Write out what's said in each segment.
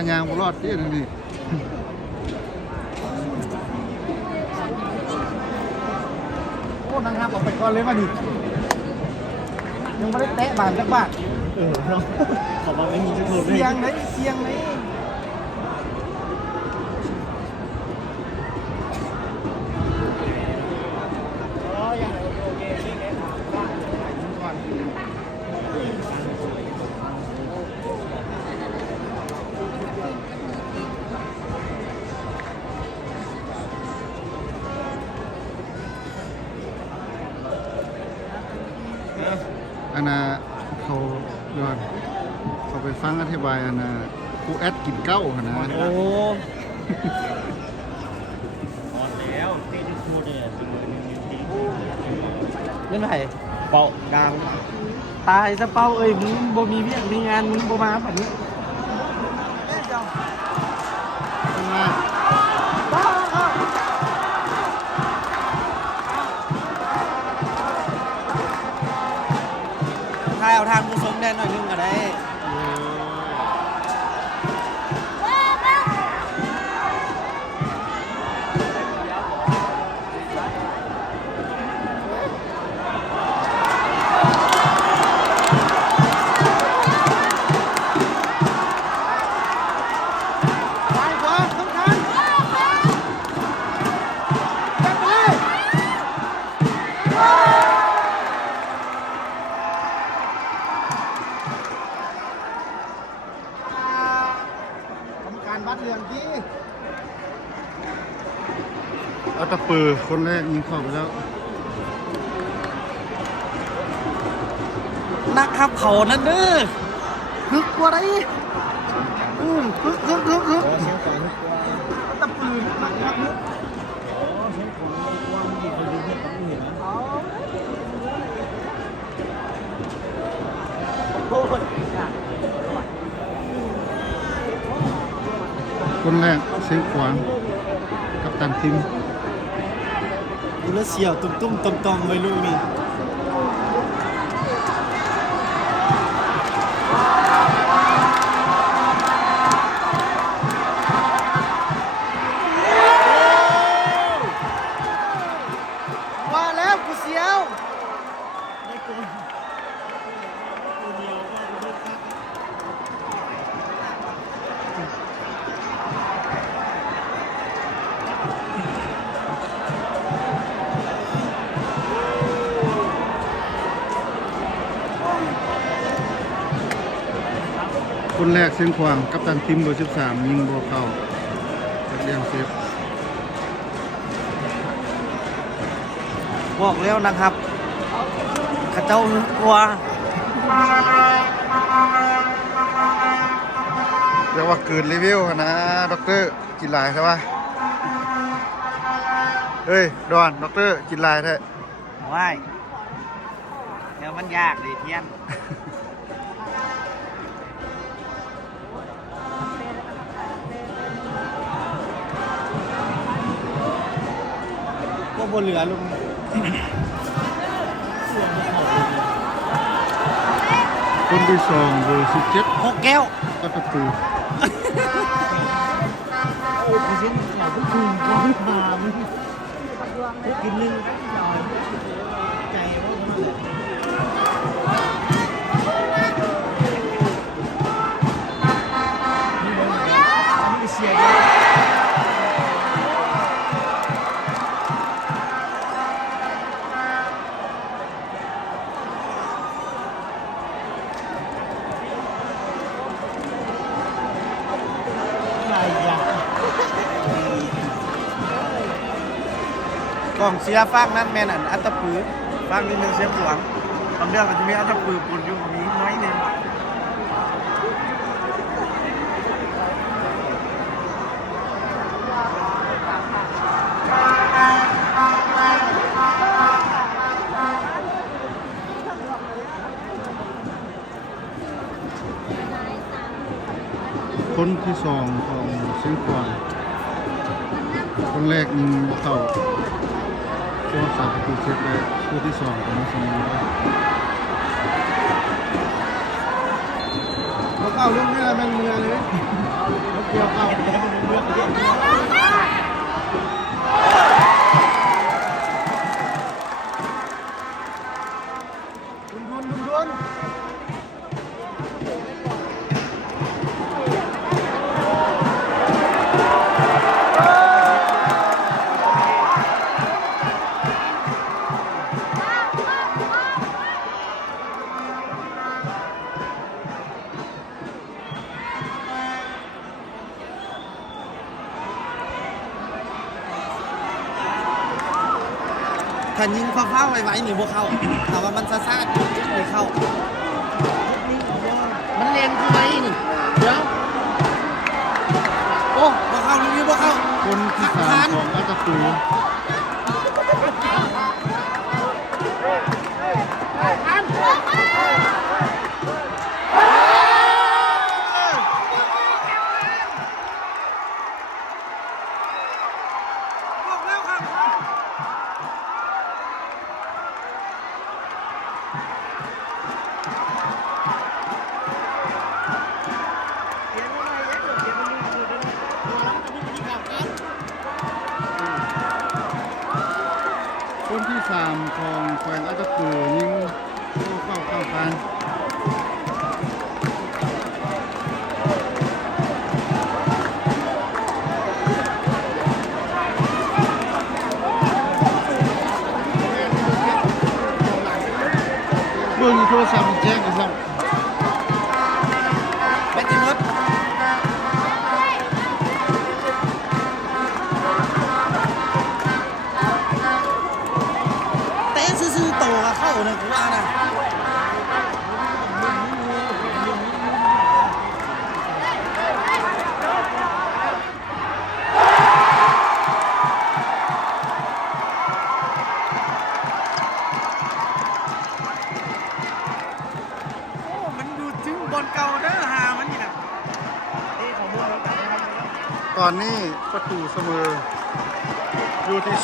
ายางบุรอดที่นี่โอ้นังครับออกไปก่อนเลยมาดิยังไม่ได้แตะบานสักบาทเนาะขอมาไม่มีจะโทษเสียงไหนเสียงไหนอันน่ะเขาย้อนเขาไปฟังอธิบายอันน่ะกูแอดกินเก้านะโอ้แล้วที่จะพูดเนี่ยเล่นไผ่ เป่าดัง ตายซะเป้าเอ้ยมึงบ่มีเวียกมีงานมึงบ่มาแบบนี้ถ้าเอาทางผู้ชมแน่หน่อยนึงก็ได้บัดเรื่องที่ เอาตะปือคนแรกยิงเข้าไปแล้ว นักขับเขานั่นเด้อฮึกกว่าไรฮึกตะปืนนักขับฮึกคนแรกเสียงขวางกับตันทีม ดูแลเสียวตุ้มๆตอมๆไว้ลูกนี่ว่าแล้วกูเสียวคนแรกเสียงขวางกับตันทีมเบอร์13ยิงบ่เข้าจากเลี้ยงเซฟ บอกแล้วนะครับข้าเจ้ากลัว เรียกว่าเกินรีวิวนะด็อกเตอร์กินลายใช่ปะเฮ้ยดอนด็อกเตอร์กินลายแท้ ว้ายเดี๋ยวมันยากดิเทียนก็บนเหลือลุง คนที่สองเบอร์17 6 แก้ว ก็ตะปือ โอ้ยเส้นเหล่าทุกคืนก็ไม่พามึงกินนึงใจว่ามันเสียกล่องเสียฟังนั้นแม่นอัตตะปือฟังนิดนึงเสียงหลวงบางเรื่องอาจจะมีอัตตะปือปนอยู่มีน้อยนึงคนที่สองของเสียงขวางคนแรกยิงบ่เข้าตัวสามประตูเซฟเลยคู่ที่สองของสมองเขาเข้าลูกนี่แหละมันเมือเลย เกี่ยวเข้าดุนถ้ายิงเข้าไว้นี่พวกเข้าแต่ว่ามันซ่าๆไม่เข้ามันเลนคือไว้นี่เดี๋ยวโอ้พวกเข้าลูกนี้พวกเข้า คนที่สามของอาตาปูคนที่สามของแขวงอาตาปูยิงเข้ากันเมื่อมีโทรศัพท์แจ้งกันสั่ง แบตติมดเตะซื่อๆโตกับเข้าเนี่ยกูว่านะมันดูถึงบอลเก่าเด้อหามันนี่นะ ตอนนี้ประตูเสมออยู่ที่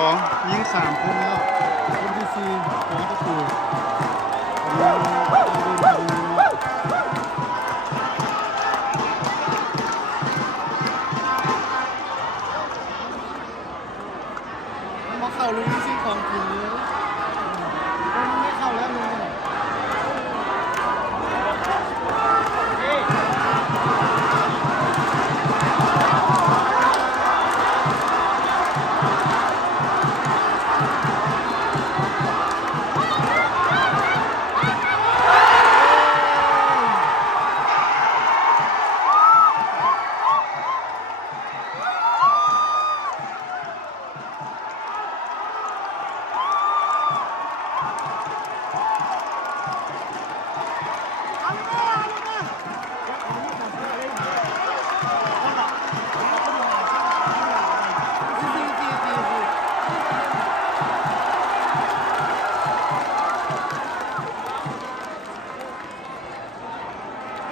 2-2ยิง3คนแล้วคนที่4ของประตูมันมาเข้าลุงนี่ซิของกินเลยมันไม่เข้าแล้วลุงเนี่ย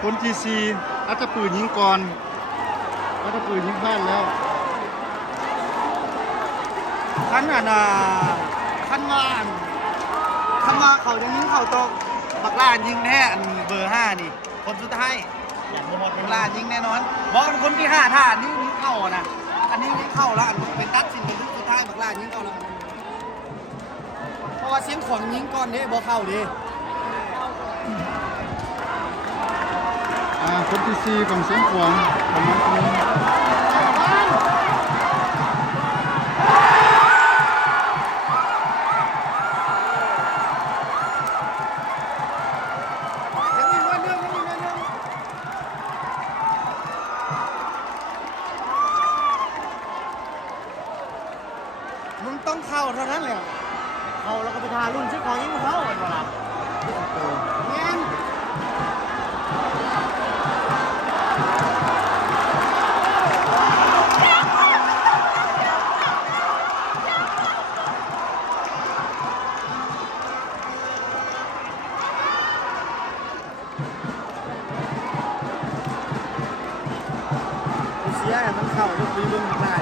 คนที่4อาตาปูยิงก่อนอาตาปูยิงพลาดแล้ว ขั้นขั้นว่าเขาจะยิงเข่าตรงบักล่ายิงแน่อันเบอร์5นี่คนสุดท้ายบักล่ายิงแน่นอนบอกคนที่5ท่านี่ยิงเข้านะอันนี้ยิงเข้าแล้วอันเป็นตัดสินเป็นสุดท้ายบักล่ายิงเข้าแล้วเพราะว่าเสียงของยิงก่อนนี่บ่เข้าดิ คนที่4ของเสียงขวางของน้องคนนี้มึงต้องเข้าเท่านั้นแหละเข้าแล้วก็ไปทารุ่นชื่อของยิงเข้าเวลาเงี้ยเสียมันเข้าลูกวีบึ้งได้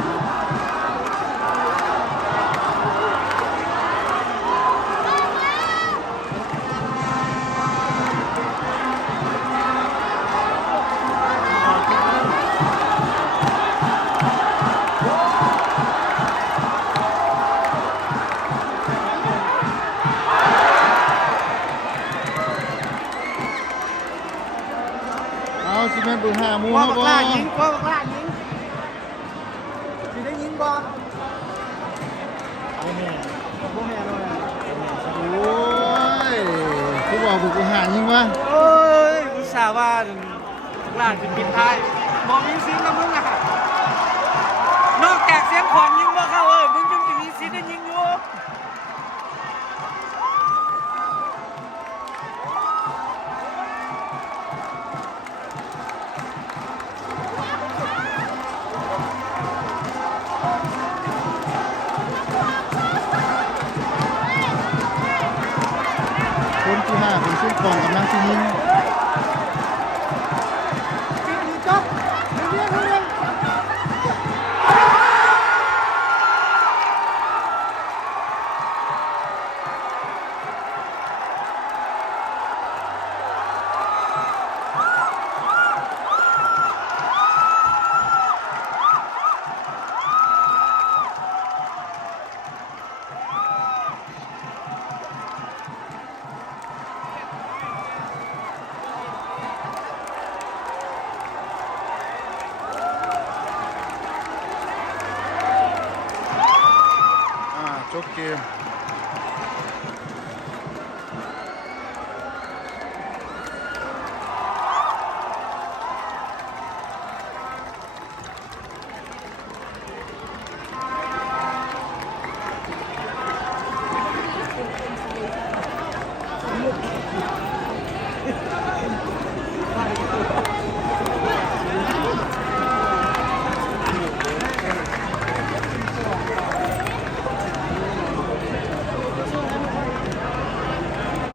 หาหมู ว่า เฮา บัก บ่ ล่ายิงว่าบักล่ายิงสิได้ยิงบ่ โอ้แม่ บ่แม่นเลย โอ้ยผู้บอกบุกหายิงวะ โอ้ยอุตส่าห์ว่าบักล่าเป็นปิดท้ายบ่มีสิทธิ์นะมึงอ่ะนอกจากเสียงขวัญยิงบ่เข้ามึงจึงจะมีสิทธิ์ได้ยิงอยู่ คนที่ห้าเป็นเส้นกองกำลังสิยิง สิดีจ๊อบเรื่อยจบเกม